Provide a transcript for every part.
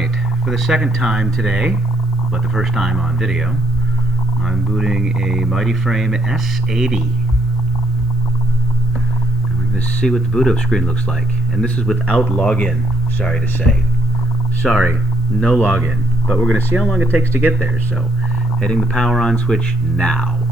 Alright, for the second time today, but the first time on video, I'm booting a MightyFrame S80. And we're going to see what the boot up screen looks like. And this is without login, sorry to say. Sorry, no login. But we're going to see how long it takes to get there, so hitting the power on switch now.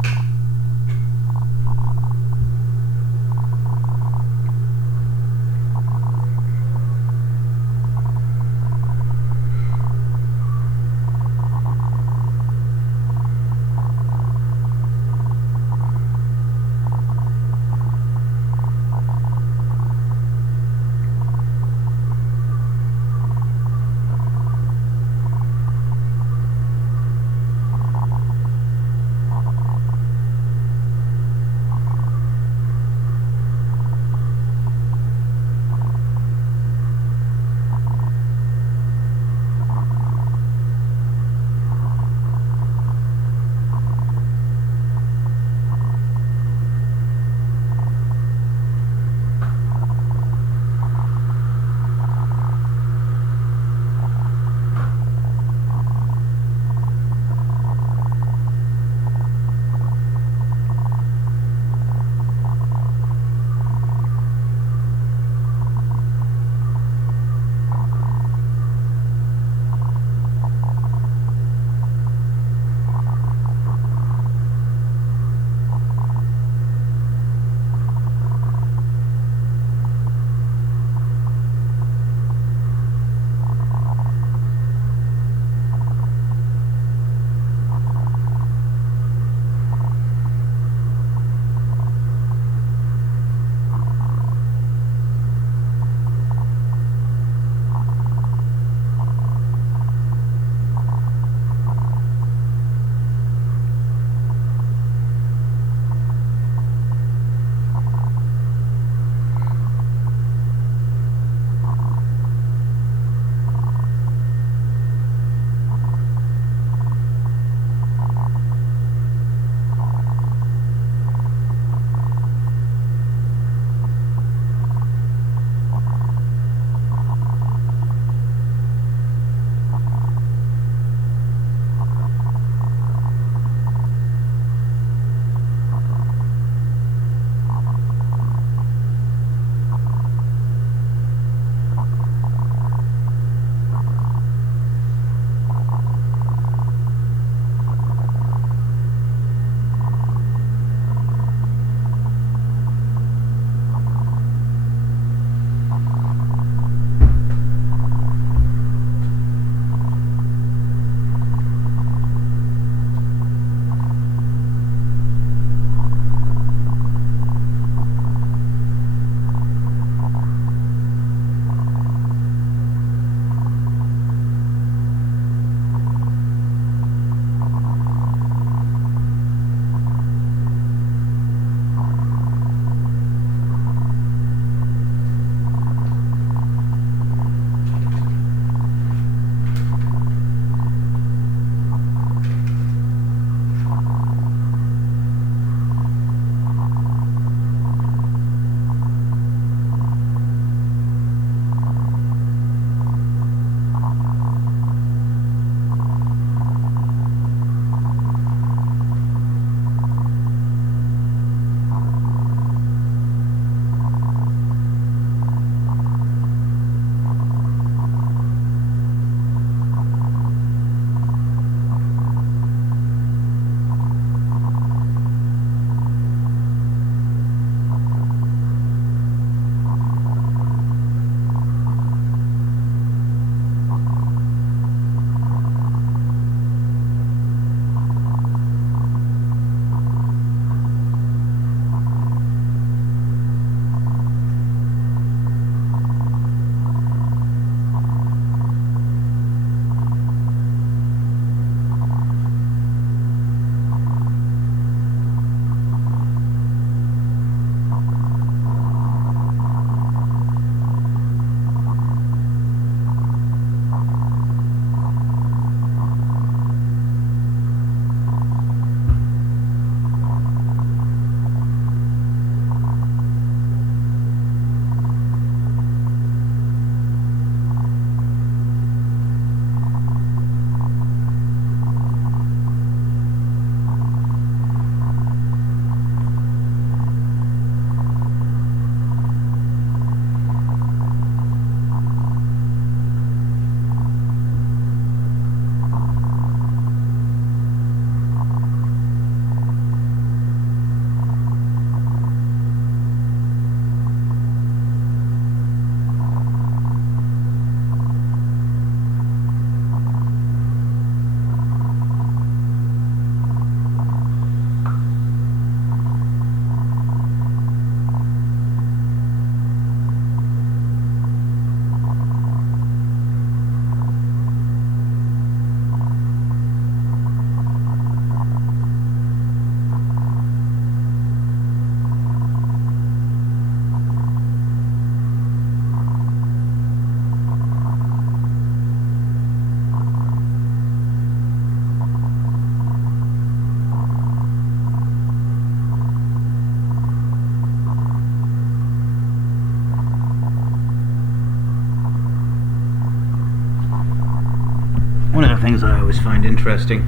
things that I always find interesting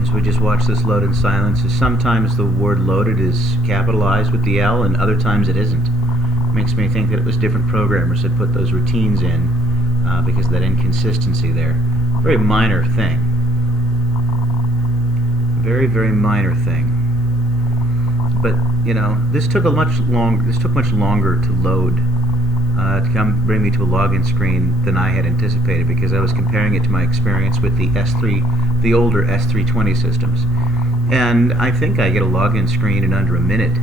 as we just watch this load in silence is sometimes the word loaded is capitalized with the L and other times it isn't. It makes me think that it was different programmers that put those routines in because of that inconsistency there. Very minor thing. Very, very minor thing. But you know, this took much longer to load to come bring me to a login screen than I had anticipated, because I was comparing it to my experience with the older S320 systems. And I think I get a login screen in under a minute.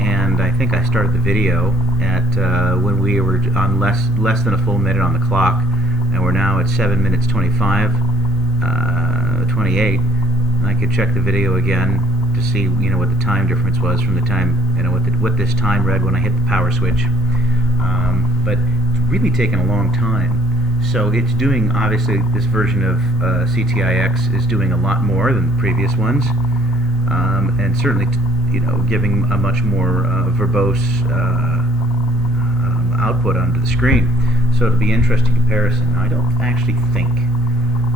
And I think I started the video at when we were on less than a full minute on the clock, and we're now at 7 minutes 28. And I could check the video again to see, you know, what the time difference was from the time, you know, what this time read when I hit the power switch. But it's really taken a long time. So it's doing, obviously, this version of CTIX is doing a lot more than the previous ones, and certainly, you know, giving a much more verbose output onto the screen. So it'll be an interesting comparison. Now, I don't actually think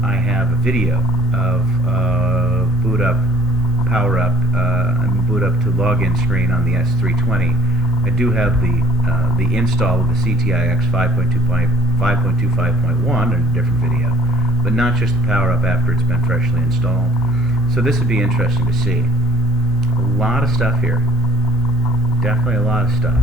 I have a video of Bootup, power up, and boot up to login screen on the S320. I do have the install of the CTIX 5.25.1 in a different video, but not just the power up after it's been freshly installed. So this would be interesting to see. A lot of stuff here. Definitely a lot of stuff.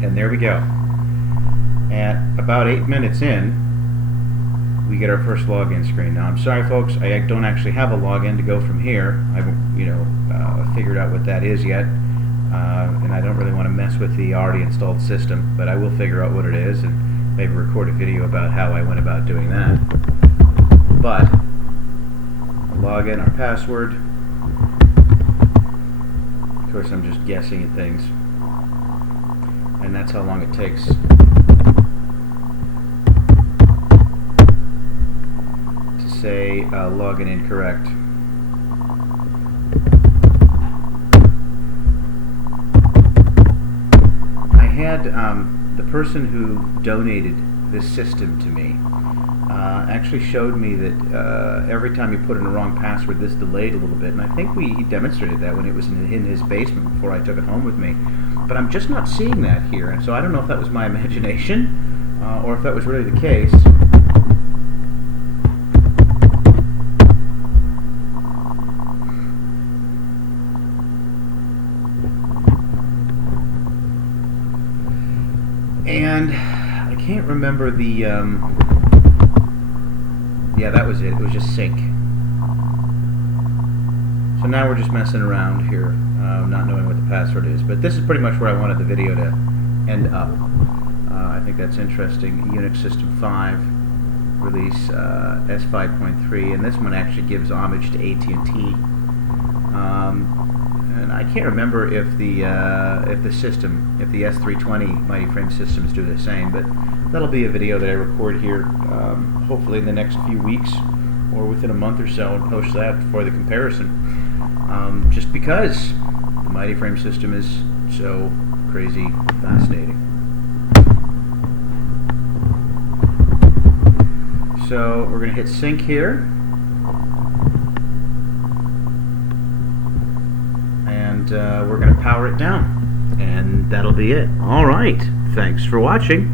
And there we go. At about 8 minutes in, we get our first login screen. Now, I'm sorry, folks, I don't actually have a login to go from here. I haven't, you know, figured out what that is yet, and I don't really want to mess with the already installed system. But I will figure out what it is and maybe record a video about how I went about doing that. But log in our password. Of course, I'm just guessing at things. And that's how long it takes. To say login incorrect. I had the person who donated this system to me actually showed me that every time you put in a wrong password, this delayed a little bit, and I think he demonstrated that when it was in his basement before I took it home with me. But I'm just not seeing that here, and so I don't know if that was my imagination or if that was really the case. And I can't remember the yeah, that was it. It was just sync. So now we're just messing around here, not knowing what the password is. But this is pretty much where I wanted the video to end up. I think that's interesting. Unix System 5 release S5.3, and this one actually gives homage to AT&T. And I can't remember if the S320 MightyFrame systems do the same, but that'll be a video that I record here, hopefully in the next few weeks or within a month or so, and post that for the comparison. Just because the MightyFrame system is so crazy fascinating. So we're going to hit sync here. And we're going to power it down. And that'll be it. Alright, thanks for watching.